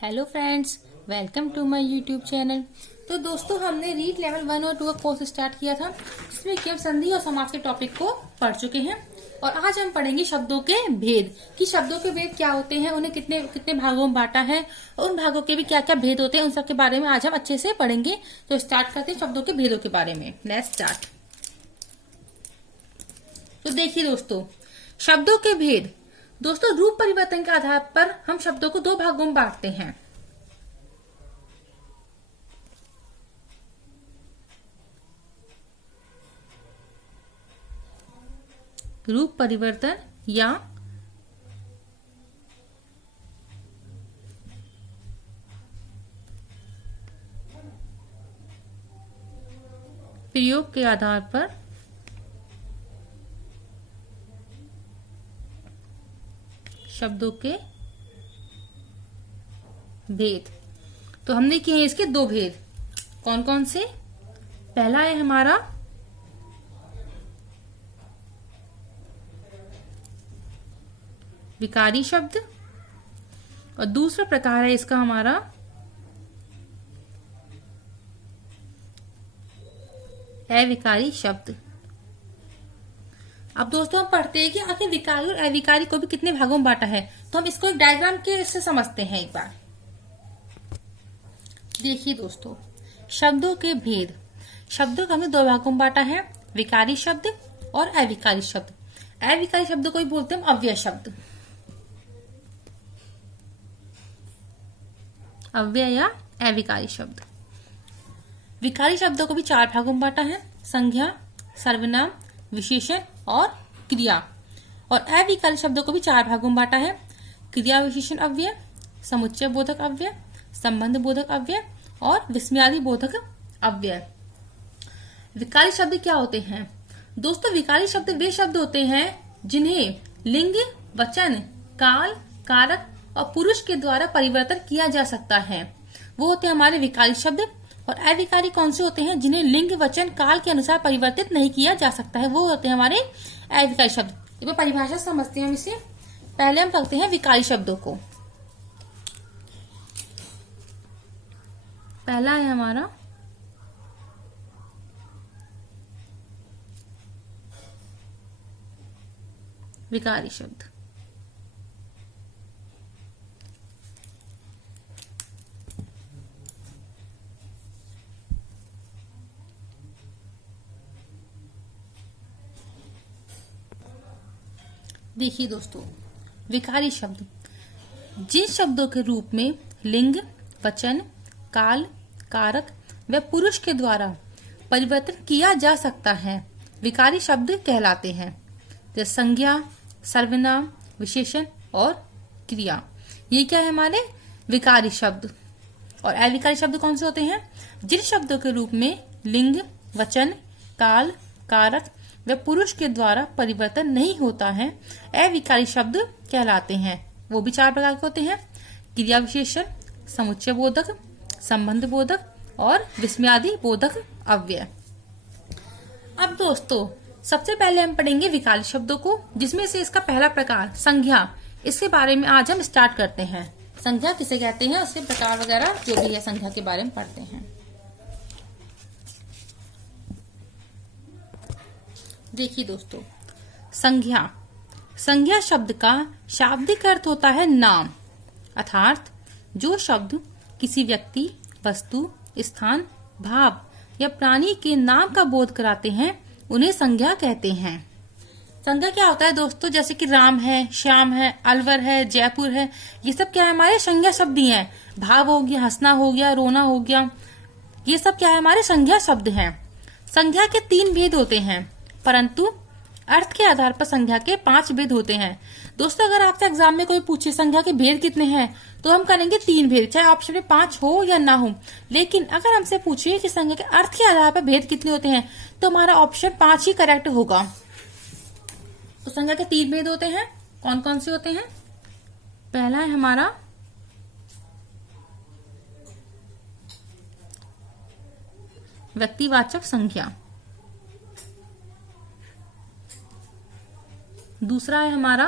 Hello friends, welcome to my YouTube channel. तो दोस्तों, हमने रीड लेवल 1 और 2 का कोर्स स्टार्ट किया था, जिसमें कि हम संधि और समास के टॉपिक को पढ़ चुके हैं। और आज हम पढ़ेंगे शब्दों के भेद, कि शब्दों के भेद क्या होते हैं, उन्हें कितने कितने भागों में बांटा है और उन भागों के भी क्या क्या भेद होते हैं, उन सब के बारे में आज हम अच्छे से पढ़ेंगे। तो स्टार्ट करते हैं शब्दों के भेदों के बारे में। Let's start. तो देखिए दोस्तों, शब्दों के भेद। दोस्तों, रूप परिवर्तन के आधार पर हम शब्दों को दो भागों में बांटते हैं। रूप परिवर्तन या प्रयोग के आधार पर शब्दों के भेद। तो हमने किए हैं इसके दो भेद। कौन कौन से? पहला है हमारा विकारी शब्द और दूसरा प्रकार है इसका हमारा अविकारी शब्द। अब दोस्तों, हम पढ़ते हैं कि आखिर विकारी और अविकारी को भी कितने भागों में बांटा है। तो हम इसको एक डायग्राम के से समझते हैं एक बार। देखिए दोस्तों, शब्दों के भेद। शब्दों को हमने दो भागों में बांटा है, विकारी शब्द और अविकारी शब्द। अविकारी शब्द को भी बोलते हैं अव्यय शब्द, अव्यय या अविकारी शब्द। विकारी शब्दों को भी चार भागों में बांटा है, संज्ञा, सर्वनाम, विशेषण और क्रिया। और अविकारी शब्दों को भी चार भागों में बांटा है, क्रिया विशेषण अव्यय, समुच्चय बोधक अव्यय, संबंध बोधक अव्यय और विस्मयादि बोधक अव्यय। विकारी शब्द क्या होते हैं? दोस्तों, विकारी शब्द वे शब्द होते हैं जिन्हें लिंग, वचन, काल, कारक और पुरुष के द्वारा परिवर्तन किया जा सकता है, वो होते हैं हमारे विकारी शब्द। और अविकारी कौन से होते हैं? जिन्हें लिंग, वचन, काल के अनुसार परिवर्तित नहीं किया जा सकता है, वो होते हैं हमारे अविकारी शब्द। ये परिभाषा समझते हैं हम इसे। पहले हम पढ़ते हैं विकारी शब्दों को। पहला है हमारा विकारी शब्द। देखिए दोस्तों, विकारी शब्द जिन शब्दों के रूप में लिंग, वचन, काल, कारक व पुरुष के द्वारा परिवर्तन किया जा सकता है, विकारी शब्द कहलाते हैं। जैसे संज्ञा, सर्वनाम, विशेषण और क्रिया, ये क्या है हमारे विकारी शब्द। और अविकारी शब्द कौन से होते हैं? जिन शब्दों के रूप में लिंग, वचन, काल, कारक व पुरुष के द्वारा परिवर्तन नहीं होता है, अविकारी शब्द कहलाते हैं। वो भी चार प्रकार के होते हैं, क्रिया विशेषण, समुच्चय बोधक, संबंध बोधक और विस्मयादि बोधक अव्यय। अब दोस्तों, सबसे पहले हम पढ़ेंगे विकारी शब्दों को, जिसमें से इसका पहला प्रकार संज्ञा। इसके बारे में आज हम स्टार्ट करते हैं। संज्ञा किसे कहते हैं, उसके प्रकार वगैरह जो भी है संज्ञा के बारे में पढ़ते हैं। देखिए दोस्तों, संज्ञा। संज्ञा शब्द का शाब्दिक अर्थ होता है नाम, अर्थात जो शब्द किसी व्यक्ति, वस्तु, स्थान, भाव या प्राणी के नाम का बोध कराते हैं, उन्हें संज्ञा कहते हैं। संज्ञा क्या होता है दोस्तों? जैसे कि राम है, श्याम है, अलवर है, जयपुर है, ये सब क्या है हमारे संज्ञा शब्द ही हैं। भाव हो गया, हंसना हो गया, रोना हो गया, ये सब क्या है हमारे संज्ञा शब्द हैं। संज्ञा के तीन भेद होते हैं, परंतु अर्थ के आधार पर संज्ञा के 5 भेद होते हैं। दोस्तों, अगर आपसे एग्जाम में कोई पूछे संज्ञा के भेद कितने हैं, तो हम करेंगे 3 भेद, चाहे ऑप्शन में 5 हो या ना हो। लेकिन अगर हमसे पूछिए कि संज्ञा के अर्थ के आधार पर भेद कितने होते हैं, तो हमारा ऑप्शन 5 ही करेक्ट होगा। तो संज्ञा के 3 भेद होते हैं। कौन कौन से होते हैं? पहला है हमारा व्यक्तिवाचक संज्ञा, दूसरा है हमारा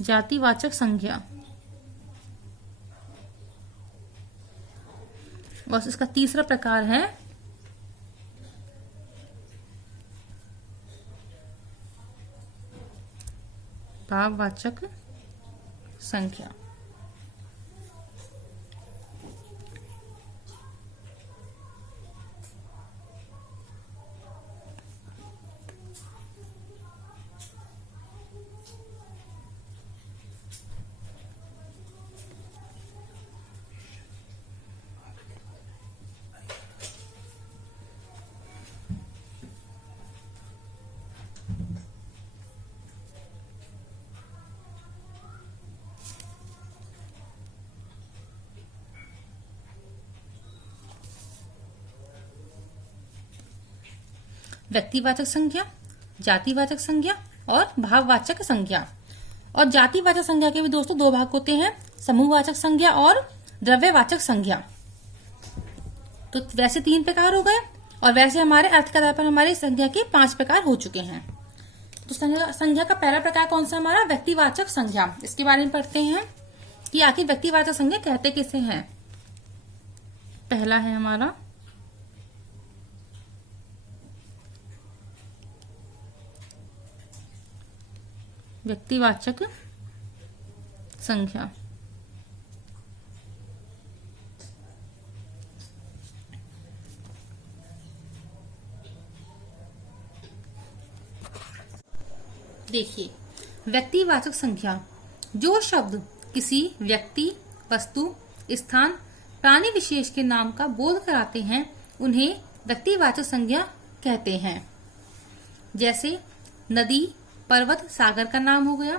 जातिवाचक संज्ञा। और इसका तीसरा प्रकार है भाववाचक संज्ञा। व्यक्तिवाचक संज्ञा, जातिवाचक संज्ञा और भाववाचक संज्ञा। और जातिवाचक संज्ञा के भी दोस्तों दो भाग होते हैं, समूहवाचक संज्ञा और द्रव्यवाचक संज्ञा। तो वैसे 3 प्रकार हो गए और वैसे हमारे अर्थ के आधार पर हमारे संज्ञा के 5 प्रकार हो चुके हैं। तो संज्ञा का पहला प्रकार कौन सा हमारा? व्यक्तिवाचक संज्ञा। इसके बारे में पढ़ते हैं कि आखिर व्यक्तिवाचक संज्ञा कहते किसे हैं। पहला है हमारा व्यक्तिवाचक संज्ञा। देखिए, व्यक्तिवाचक संज्ञा जो शब्द किसी व्यक्ति, वस्तु, स्थान, प्राणी विशेष के नाम का बोध कराते हैं उन्हें व्यक्तिवाचक संज्ञा कहते हैं। जैसे नदी, पर्वत, सागर का नाम हो गया,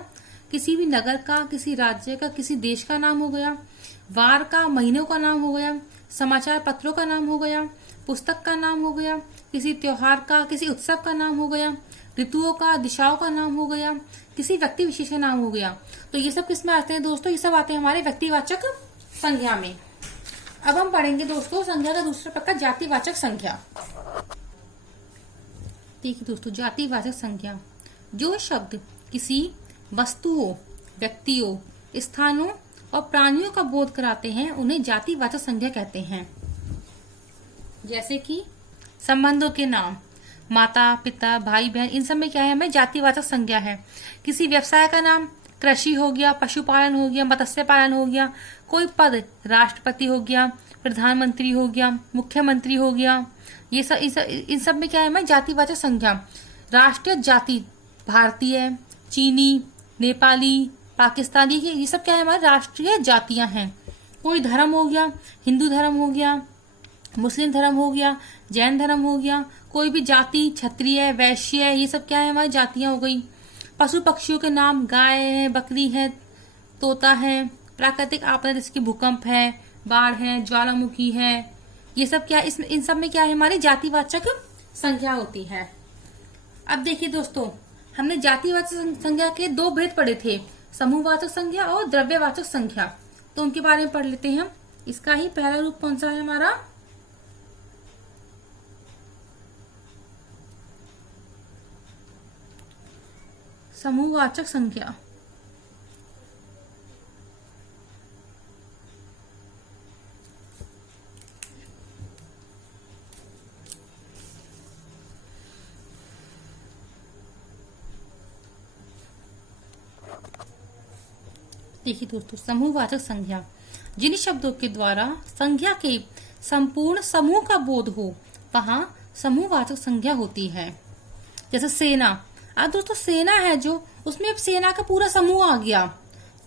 किसी भी नगर का, किसी राज्य का, किसी देश का नाम हो गया, वार का, महीनों का नाम हो गया, समाचार पत्रों का नाम हो गया, पुस्तक का नाम हो गया, किसी त्योहार का, किसी उत्सव का नाम हो गया, ऋतुओं का, दिशाओं का नाम हो गया, किसी व्यक्ति विशेष का नाम हो गया। तो ये सब किसमें आते हैं दोस्तों? ये सब आते हैं हमारे व्यक्तिवाचक संज्ञा में। अब हम पढ़ेंगे दोस्तों संज्ञा का दूसरा प्रकार, जातिवाचक संज्ञा। देखिए दोस्तों, जातिवाचक संज्ञा जो शब्द किसी वस्तुओं, व्यक्तियों, स्थानों और प्राणियों का बोध कराते हैं उन्हें जातिवाचक संज्ञा कहते हैं। जैसे कि संबंधों के नाम, माता, पिता, भाई, बहन, इन सब में क्या है? हमें जातिवाचक संज्ञा है। किसी व्यवसाय का नाम कृषि हो गया, पशुपालन हो गया, मत्स्य पालन हो गया, कोई पद राष्ट्रपति हो गया, प्रधानमंत्री हो गया, मुख्यमंत्री हो गया, ये सब इन सब में क्या है? हमें जातिवाचक संज्ञा। राष्ट्रीय जाति भारतीय, चीनी, नेपाली, पाकिस्तानी, ये सब क्या है? हमारे राष्ट्रीय जातियां हैं। कोई धर्म हो गया, हिंदू धर्म हो गया, मुस्लिम धर्म हो गया, जैन धर्म हो गया, कोई भी जाति, क्षत्रिय, वैश्य, ये सब क्या है? हमारी जातियां हो गई। पशु पक्षियों के नाम गाय है, बकरी है, तोता है, प्राकृतिक आपदा जैसे कि भूकंप है, बाढ़ है, ज्वालामुखी है, ये सब क्या है? इन सब में क्या है? हमारी जातिवाचक संज्ञा होती है। अब देखिए दोस्तों, हमने जातिवाचक संज्ञा के 2 भेद पढ़े थे, समूहवाचक संज्ञा और द्रव्यवाचक संज्ञा। तो उनके बारे में पढ़ लेते हैं। इसका ही पहला रूप कौन सा है हमारा? समूहवाचक संज्ञा। देखिए दोस्तों, समूहवाचक संज्ञा जिन शब्दों के द्वारा संज्ञा के संपूर्ण समूह का बोध हो वहां समूहवाचक संज्ञा होती है। जैसे सेना। अब दोस्तों सेना है जो, उसमें सेना का पूरा समूह आ गया।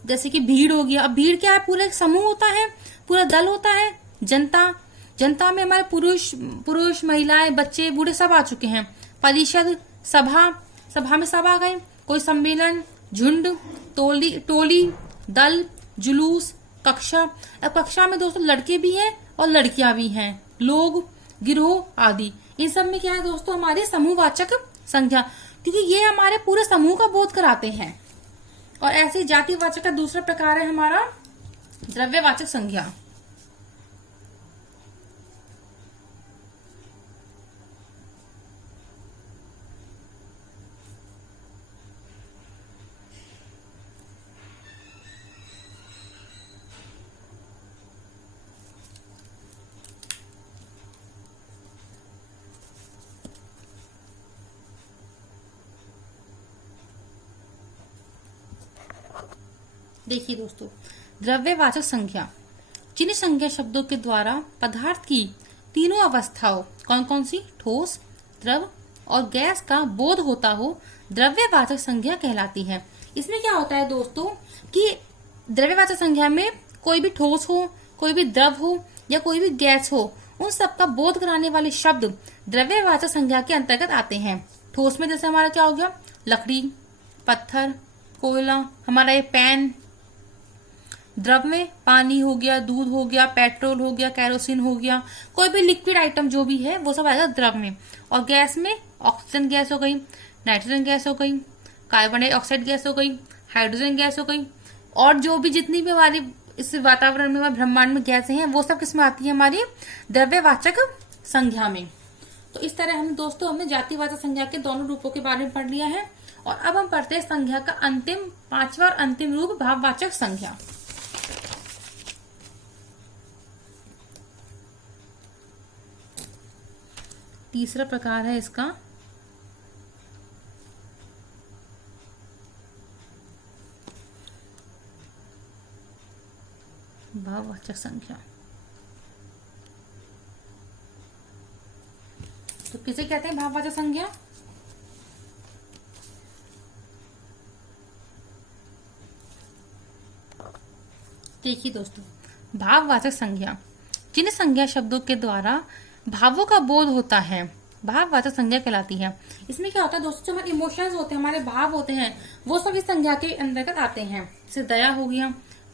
जैसे कि भीड़ हो गया। अब भीड़ क्या है? पूरा एक समूह होता है, पूरा दल होता है। जनता, जनता में हमारे पुरुष, महिलाएं, बच्चे, बूढ़े सब आ चुके हैं। परिषद, सभा, सभा में सब आ गए। कोई सम्मेलन, झुंड, टोली, दल, जुलूस, कक्षा। अब कक्षा में दोस्तों लड़के भी हैं और लड़कियां भी हैं, लोग, गिरोह आदि। इन सब में क्या है दोस्तों? हमारी समूहवाचक संज्ञा, क्योंकि ये हमारे पूरे समूह का बोध कराते हैं। और ऐसे जातिवाचक का दूसरा प्रकार है हमारा द्रव्यवाचक संज्ञा। देखिए दोस्तों, द्रव्यवाचक संज्ञा जिन संज्ञा शब्दों के द्वारा पदार्थ की तीनों अवस्थाओं कौन कौन सी, ठोस, द्रव और गैस का बोध होता हो, द्रव्यवाचक संज्ञा कहलाती है। इसमें क्या होता है दोस्तों कि द्रव्यवाचक संज्ञा में कोई भी ठोस हो, कोई भी द्रव हो या कोई भी गैस हो, उन सब का बोध कराने वाले शब्द द्रव्यवाचक संज्ञा के अंतर्गत आते हैं। ठोस में जैसे हमारा क्या हो गया, लकड़ी, पत्थर, कोयला, हमारा ये पेन। द्रव में पानी हो गया, दूध हो गया, पेट्रोल हो गया, केरोसिन हो गया, कोई भी लिक्विड आइटम जो भी है वो सब आएगा द्रव में। और गैस में ऑक्सीजन गैस हो गई, नाइट्रोजन गैस हो गई, कार्बन डाइऑक्साइड गैस हो गई, हाइड्रोजन गैस हो गई, और जो भी जितनी भी हमारी इस वातावरण में, ब्रह्मांड में गैसें हैं, वो सब किसमें आती है, हमारी द्रव्यवाचक संज्ञा में। तो इस तरह हम दोस्तों हमने जातिवाचक संज्ञा के दोनों रूपों के बारे में पढ़ लिया है। और अब हम पढ़ते हैं संज्ञा का अंतिम, पांचवा और अंतिम रूप, भाववाचक संज्ञा। तीसरा प्रकार है इसका भाववाचक संज्ञा। तो किसे कहते हैं भाववाचक संज्ञा? देखिए दोस्तों, भाववाचक संज्ञा जिन संज्ञा शब्दों के द्वारा भावों का बोध होता है, भाववाचक संज्ञा कहलाती है। इसमें क्या होता है दोस्तों, जो हमारे इमोशंस होते हैं, हमारे भाव होते हैं, वो सब इस संज्ञा के अंतर्गत आते हैं। जैसे दया हो गया,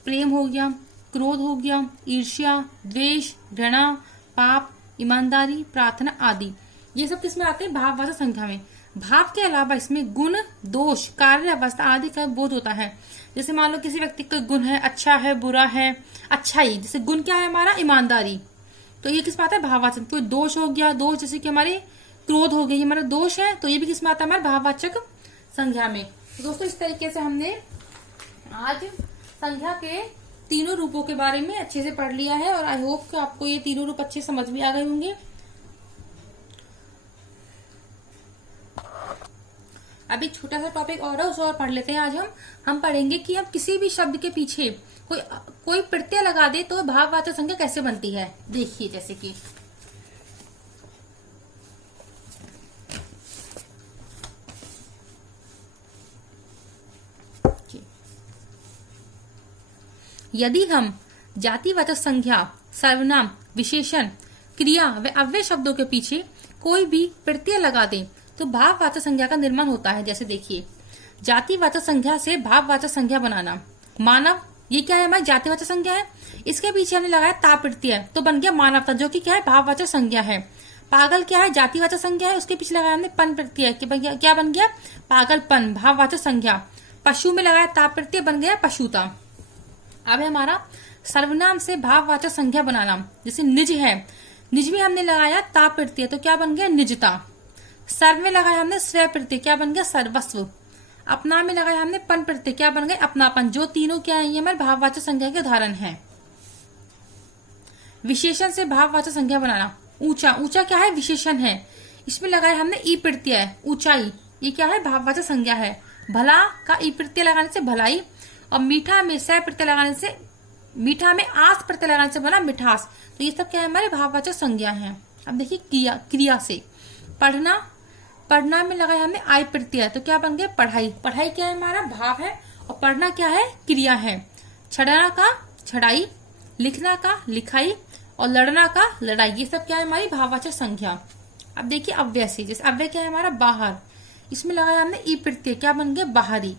प्रेम हो गया, क्रोध हो गया, ईर्ष्या, द्वेष, घृणा, पाप, ईमानदारी, प्रार्थना आदि, ये सब किसमें आते हैं, भाववाचक संज्ञा में। भाव के अलावा इसमें गुण, दोष, कार्य अवस्था आदि का बोध होता है। जैसे मान लो किसी व्यक्ति का गुण है, अच्छा है, बुरा है, अच्छाई, जैसे गुण क्या है हमारा, ईमानदारी, तो ये किसमें आता है, भाववाचक। कोई दोष हो गया, दोष जैसे कि हमारे क्रोध हो गया, ये हमारा दोष है, तो ये भी किसमें आता है, हमारे भाववाचक संज्ञा में। तो दोस्तों इस तरीके से हमने आज संज्ञा के तीनों रूपों के बारे में अच्छे से पढ़ लिया है, और आई होप कि आपको ये तीनों रूप अच्छे समझ भी आ गए होंगे। अभी छोटा सा टॉपिक और है, उसे और पढ़ लेते हैं। आज हम पढ़ेंगे कि हम किसी भी शब्द के पीछे कोई प्रत्यय लगा दे तो भाववाचक संज्ञा कैसे बनती है। देखिए जैसे कि यदि हम जातिवाचक संज्ञा, सर्वनाम, विशेषण, क्रिया व अव्यय शब्दों के पीछे कोई भी प्रत्यय लगा दें तो भाववाचक संज्ञा का निर्माण होता है। जैसे देखिए, जातिवाचक संज्ञा से भाववाचक संज्ञा बनाना। मानव, ये क्या है, हमारी जातिवाचक संज्ञा है, इसके पीछे हमने लगाया ता प्रत्यय, तो बन गया मानवता, जो कि क्या है, भाववाचक संज्ञा है। पागल क्या है, जातिवाचक संज्ञा है, उसके पीछे लगाया हमने पन प्रत्यय, क्या बन गया, पागलपन, भाववाचक संज्ञा। पशु में लगाया ता प्रत्यय, बन गया पशुता। अब है हमारा सर्वनाम से भाववाचक संज्ञा बनाना। जैसे निज है, निज में हमने लगाया ता प्रत्यय, तो क्या बन गया, निजता। सर्व में लगाया हमने स्व प्रत्यय, क्या बन गया, सर्वस्व। अपना में लगाया हमने पन प्रत्यय, क्या बन गए, अपनापन। जो तीनों क्या है, ये हमारे भाववाचक संज्ञा के उदाहरण हैं। विशेषण से भाववाचक संज्ञा बनाना। ऊंचा, ऊंचा क्या है, विशेषण है, इसमें लगाया हमने ई प्रत्यय, ऊंचाई, ये क्या है, भाववाचक संज्ञा है। भला का ई प्रत्यय लगाने से भलाई, और मीठा में स प्रत्यय लगाने से, मीठा में आस प्रत्यय लगाने से बना मिठास। तो ये सब क्या है, हमारे भाववाचक संज्ञा है। अब देखिए क्रिया, क्रिया से पढ़ना, पढ़ना में लगाया हमने आई प्रत्यय, तो क्या बन गया, पढ़ाई। पढ़ाई क्या है, हमारा भाव है, और पढ़ना क्या है, क्रिया है। छड़ना का छड़ाई, लिखना का लिखाई, और लड़ना का लड़ाई, ये सब क्या है, हमारी भाववाचक संज्ञा। अब देखिए अव्यय से, जैसे अव्यय क्या है हमारा, बाहर, इसमें लगाया हमने ई प्रत्यय, क्या बन गया, बाहरी।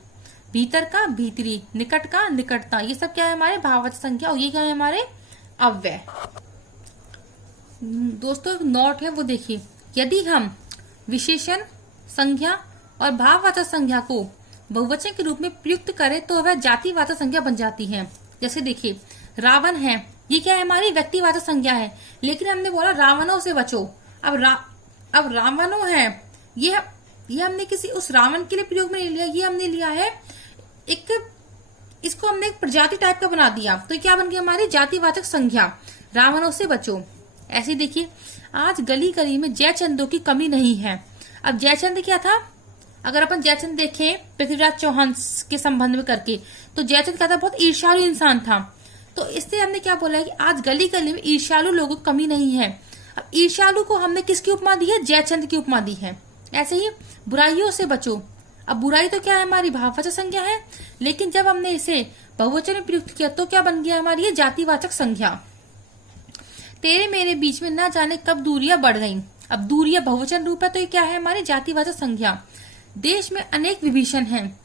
भीतर का भीतरी, निकट का निकटता, ये सब क्या है, हमारे भाववाचक संज्ञा, और ये क्या है, हमारे अव्यय। दोस्तों एक नोट है, वो देखिए, यदि हम विशेषण, संज्ञा और भाववाचक संज्ञा को बहुवचन के रूप में प्रयुक्त करें तो वह जातिवाचक संज्ञा बन जाती है। जैसे देखिए, रावण है, ये क्या है, हमारी व्यक्तिवाचक संज्ञा है, लेकिन हमने बोला रावणों से बचो। अब रावणों है, ये हमने किसी उस रावण के लिए प्रयोग में नहीं लिया, ये हमने लिया है एक, इसको हमने एक प्रजाति टाइप का बना दिया, तो क्या बन गया, हमारी जातिवाचक संज्ञा, रावणों से बचो। ऐसे देखिए, आज गली गली में जयचंदों की कमी नहीं है। अब जयचंद क्या था, अगर अपन जयचंद देखें पृथ्वीराज चौहान के संबंध में करके, तो जयचंद क्या था, बहुत ईर्ष्यालु इंसान था। तो इससे हमने क्या बोला है कि आज गली गली में ईर्ष्यालु लोगों की कमी नहीं है। अब ईर्ष्यालु को हमने किसकी उपमा दी है, जयचंद की उपमा दी है। ऐसे ही बुराइयों से बचो। अब बुराई तो क्या है, हमारी भाववाचक संज्ञा है, लेकिन जब हमने इसे बहुवचन में प्रयुक्त किया तो क्या बन गया हमारी, ये जातिवाचक संज्ञा। तेरे मेरे बीच में ना जाने कब दूरियां बढ़ गईं। अब दूरियां बहुवचन रूप है तो ये क्या है, हमारी जातिवाचक संज्ञा। देश में अनेक विभीषण हैं।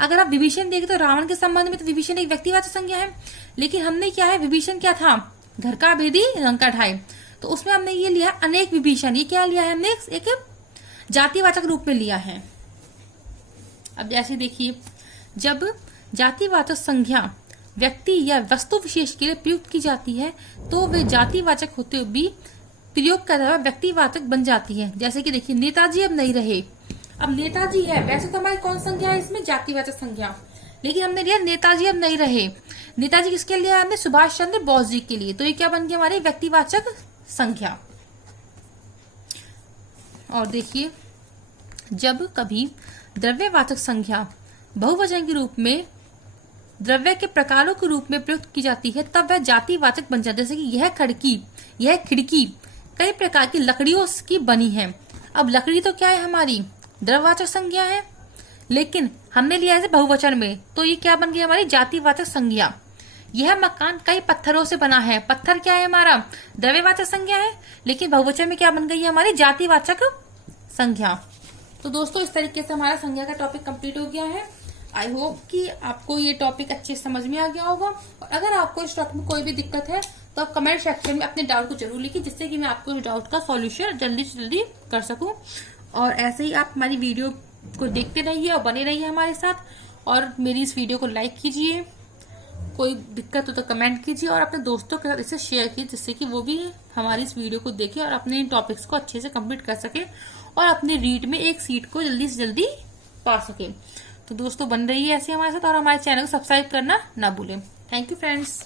अगर आप विभीषण देखें तो रावण के संबंध में तो विभीषण एक व्यक्तिवाचक संज्ञा है, लेकिन हमने क्या है, विभीषण क्या था, घर का भेदी लंका ढाई, तो उसमें हमने ये लिया अनेक विभीषण। ये क्या लिया है हमने, एक जातिवाचक रूप में लिया है। अब जैसे देखिए, जब जातिवाचक संज्ञा व्यक्ति या वस्तु विशेष के लिए प्रयुक्त की जाती है तो वे जातिवाचक होते हुए भी प्रयोग का द्वारा व्यक्तिवाचक बन जाती है। जैसे कि देखिए, नेताजी अब नहीं रहे। अब नेताजी है, वैसे तो हमारी कौन संज्ञा है इसमें, जातिवाचक संज्ञा, लेकिन हमने लिया नेताजी अब नहीं रहे। नेताजी किसके लिए हमने, सुभाष चंद्र बोस जी के लिए, तो ये क्या बन गया हमारी व्यक्तिवाचक संज्ञा। और देखिए, जब कभी द्रव्यवाचक संज्ञा बहुवचन के रूप में द्रव्य के प्रकारों के रूप में प्रयुक्त की जाती है तब वह जातिवाचक बन जाती है। जैसे कि यह खिड़की कई प्रकार की लकड़ियों की बनी है। अब लकड़ी तो क्या है, हमारी द्रव्यवाचक संज्ञा है, लेकिन हमने लिया है बहुवचन में, तो ये क्या बन गई हमारी जातिवाचक संज्ञा। यह मकान कई पत्थरों से बना है। पत्थर क्या है हमारा, द्रव्यवाचक संज्ञा है, लेकिन बहुवचन में क्या बन गई है हमारी जातिवाचक संज्ञा। तो दोस्तों, इस तरीके से हमारा संज्ञा का टॉपिक कंप्लीट हो गया है। आई होप कि आपको ये टॉपिक अच्छे से समझ में आ गया होगा। और अगर आपको इस टॉपिक में कोई भी दिक्कत है तो आप कमेंट सेक्शन में अपने डाउट को जरूर लिखिए, जिससे कि मैं आपको इस डाउट का सॉल्यूशन जल्दी से जल्दी कर सकूं। और ऐसे ही आप हमारी वीडियो को देखते रहिए और बने रहिए हमारे साथ, और मेरी इस वीडियो को लाइक कीजिए, कोई दिक्कत हो तो कमेंट कीजिए, और अपने दोस्तों के साथ इसे शेयर कीजिए, जिससे कि वो भी हमारी इस वीडियो को देखें और अपने टॉपिक्स को अच्छे से कंप्लीट कर सके और अपने रीड में एक सीट को जल्दी से जल्दी पा सके। तो दोस्तों, बन रही है ऐसे हमारे साथ, और हमारे चैनल को सब्सक्राइब करना ना भूलें। Thank you friends.